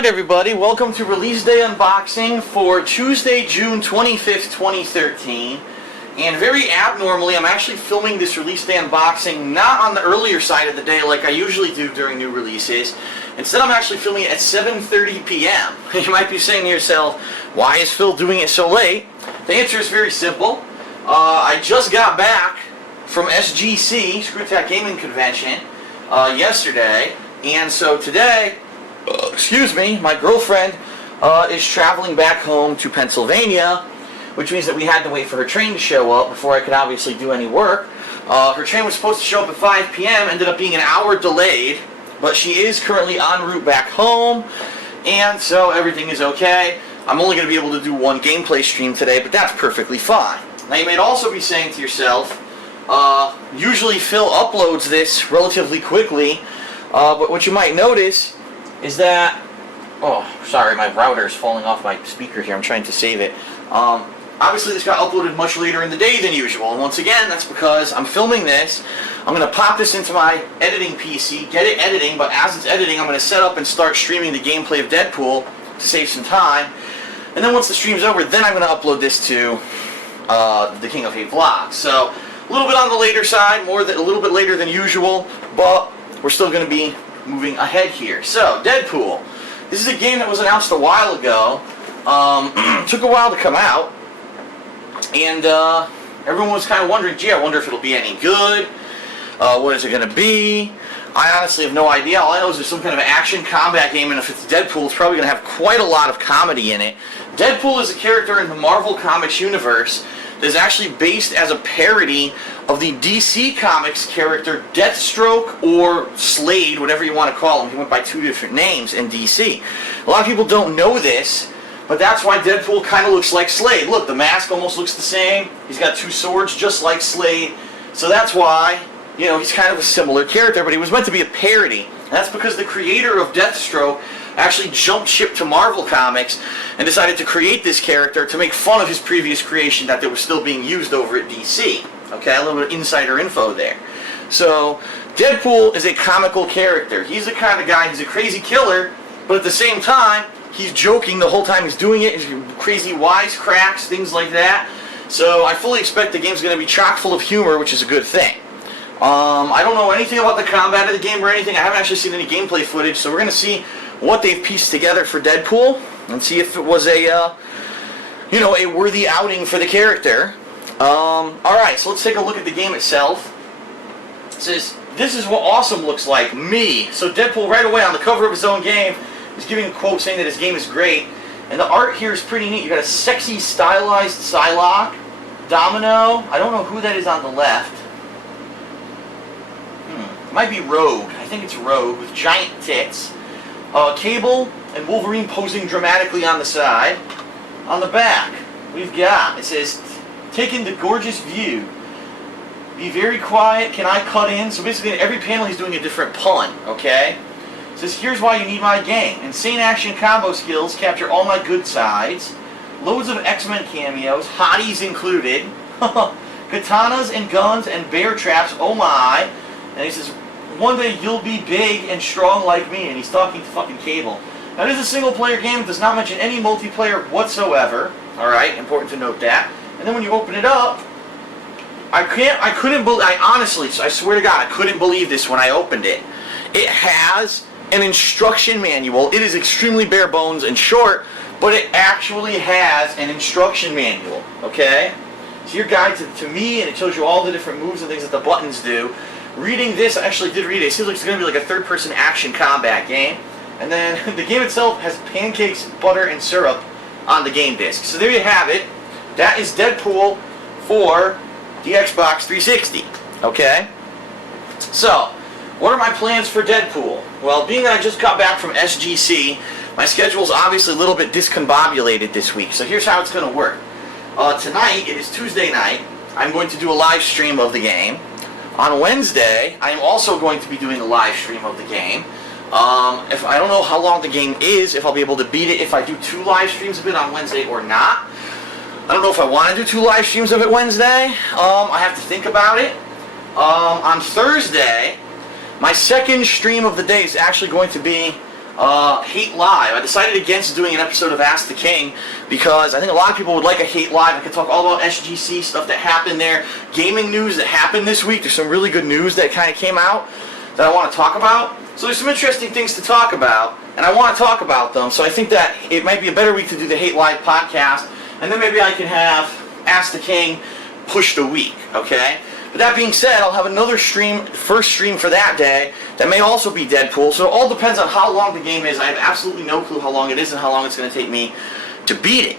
Alright everybody, welcome to release day unboxing for Tuesday, June 25th, 2013. And very abnormally, I'm actually filming this release day unboxing not on the earlier side of the day like I usually do during new releases. Instead, I'm actually filming it at 7:30 p.m. You might be saying to yourself, why is Phil doing it so late? The answer is very simple. I just got back from SGC, Screw Attack Gaming Convention, yesterday. And so today, excuse me, my girlfriend is traveling back home to Pennsylvania, which means that we had to wait for her train to show up before I could obviously do any work. Her train was supposed to show up at 5 p.m., ended up being an hour delayed, but she is currently en route back home, and so everything is okay. I'm only going to be able to do one gameplay stream today, but that's perfectly fine. Now you may also be saying to yourself, usually Phil uploads this relatively quickly, but what you might notice is that, oh, sorry, my router is falling off my speaker here. I'm trying to save it. Obviously, this got uploaded much later in the day than usual, and once again, that's because I'm filming this. I'm going to pop this into my editing PC, get it editing, but as it's editing, I'm going to set up and start streaming the gameplay of Deadpool to save some time. And then once the stream's over, then I'm going to upload this to the King of Hate vlog. So, a little bit on the later side, a little bit later than usual, but we're still going to be moving ahead here. So, Deadpool. This is a game that was announced a while ago. Took a while to come out, and everyone was kind of wondering, gee, I wonder if it'll be any good. What is it going to be? I honestly have no idea. All I know is there's some kind of action combat game, and if it's Deadpool, it's probably going to have quite a lot of comedy in it. Deadpool is a character in the Marvel Comics universe that is actually based as a parody of the DC Comics character Deathstroke, or Slade, whatever you want to call him. He went by two different names in DC. A lot of people don't know this, but that's why Deadpool kind of looks like Slade. Look, the mask almost looks the same. He's got two swords just like Slade. So that's why, you know, he's kind of a similar character, but he was meant to be a parody. And that's because the creator of Deathstroke actually jumped ship to Marvel Comics and decided to create this character to make fun of his previous creation that was still being used over at DC. Okay, a little bit of insider info there. So, Deadpool is a comical character. He's the kind of guy, he's a crazy killer, but at the same time, he's joking the whole time he's doing it. He's crazy wisecracks, things like that. So I fully expect the game's going to be chock full of humor, which is a good thing. I don't know anything about the combat of the game or anything. I haven't actually seen any gameplay footage, so we're going to see what they've pieced together for Deadpool and see if it was a, you know, a worthy outing for the character. Alright, so let's take a look at the game itself. It says, this is what awesome looks like, me. So Deadpool right away on the cover of his own game is giving a quote saying that his game is great. And the art here is pretty neat. You got a sexy, stylized Psylocke, Domino. I don't know who that is on the left. It might be Rogue. I think it's Rogue with giant tits. Cable and Wolverine posing dramatically on the side. On the back, we've got, it says, taking the gorgeous view. Be very quiet, can I cut in? So basically in every panel he's doing a different pun, okay? It says, here's why you need my game. Insane action combo skills capture all my good sides. Loads of X-Men cameos, hotties included. Katanas and guns and bear traps, oh my. And he says, one day you'll be big and strong like me. And he's talking to fucking Cable. Now it is a single player game. It does not mention any multiplayer whatsoever. Alright, important to note that. And then when you open it up, I honestly, I swear to God, I couldn't believe this when I opened it. It has an instruction manual. It is extremely bare bones and short, but it actually has an instruction manual, okay? It's your guide to me, and it tells you all the different moves and things that the buttons do. Reading this, I actually did read it. It seems like it's going to be like a third-person action combat game. And then the game itself has pancakes, butter, and syrup on the game disc. So there you have it. That is Deadpool for the Xbox 360, okay? So, what are my plans for Deadpool? Well, being that I just got back from SGC, my schedule's obviously a little bit discombobulated this week. So here's how it's going to work. Tonight, it is Tuesday night, I'm going to do a live stream of the game. On Wednesday, I am also going to be doing a live stream of the game. If I don't know how long the game is, if I'll be able to beat it, if I do 2 live streams of it on Wednesday or not. I don't know if I want to do 2 live streams of it Wednesday. I have to think about it. On Thursday, my second stream of the day is actually going to be Hate Live. I decided against doing an episode of Ask the King because I think a lot of people would like a Hate Live. I could talk all about SGC, stuff that happened there, gaming news that happened this week. There's some really good news that kind of came out that I want to talk about. So there's some interesting things to talk about, and I want to talk about them. So I think that it might be a better week to do the Hate Live podcast, and then maybe I can have Ask the King pushed a week, okay? But that being said, I'll have another stream, first stream for that day, that may also be Deadpool. So it all depends on how long the game is. I have absolutely no clue how long it is and how long it's going to take me to beat it.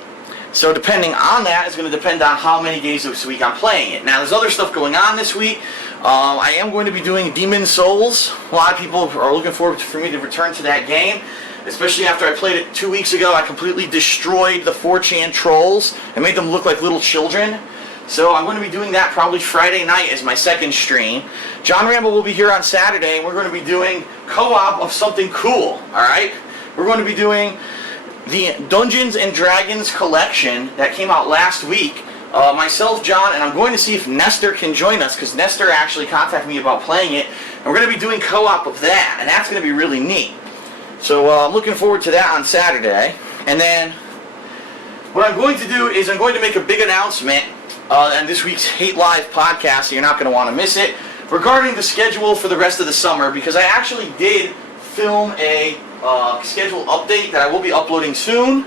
So depending on that, it's going to depend on how many days this week I'm playing it. Now, there's other stuff going on this week. I am going to be doing Demon's Souls. A lot of people are looking forward for me to return to that game, especially after I played it 2 weeks ago. I completely destroyed the 4chan trolls and made them look like little children. So I'm going to be doing that probably Friday night as my second stream. John Rambo will be here on Saturday, and we're going to be doing co-op of something cool, alright? We're going to be doing the Dungeons and Dragons collection that came out last week. Myself, John, and I'm going to see if Nestor can join us, because Nestor actually contacted me about playing it, and we're going to be doing co-op of that, and that's going to be really neat. So I'm looking forward to that on Saturday. And then what I'm going to do is I'm going to make a big announcement on this week's Hate Live podcast, so you're not going to want to miss it, regarding the schedule for the rest of the summer, because I actually did film a schedule update that I will be uploading soon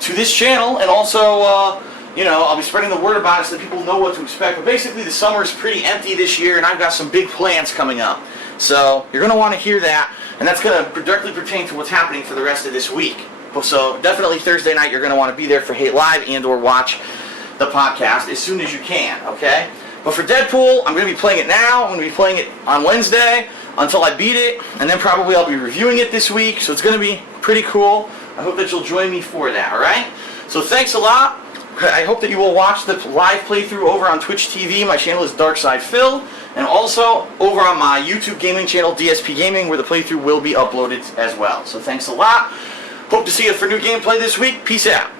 to this channel, and also I'll be spreading the word about it so that people know what to expect. But basically, the summer is pretty empty this year, and I've got some big plans coming up. So you're going to want to hear that, and that's going to directly pertain to what's happening for the rest of this week. So definitely Thursday night, you're going to want to be there for Hate Live and or watch the podcast as soon as you can, okay? But for Deadpool, I'm going to be playing it now. I'm going to be playing it on Wednesday until I beat it, and then probably I'll be reviewing it this week, so it's going to be pretty cool. I hope that you'll join me for that, all right? So thanks a lot. I hope that you will watch the live playthrough over on Twitch TV. My channel is Darkside Phil, and also over on my YouTube gaming channel, DSP Gaming, where the playthrough will be uploaded as well. So thanks a lot. Hope to see you for new gameplay this week. Peace out.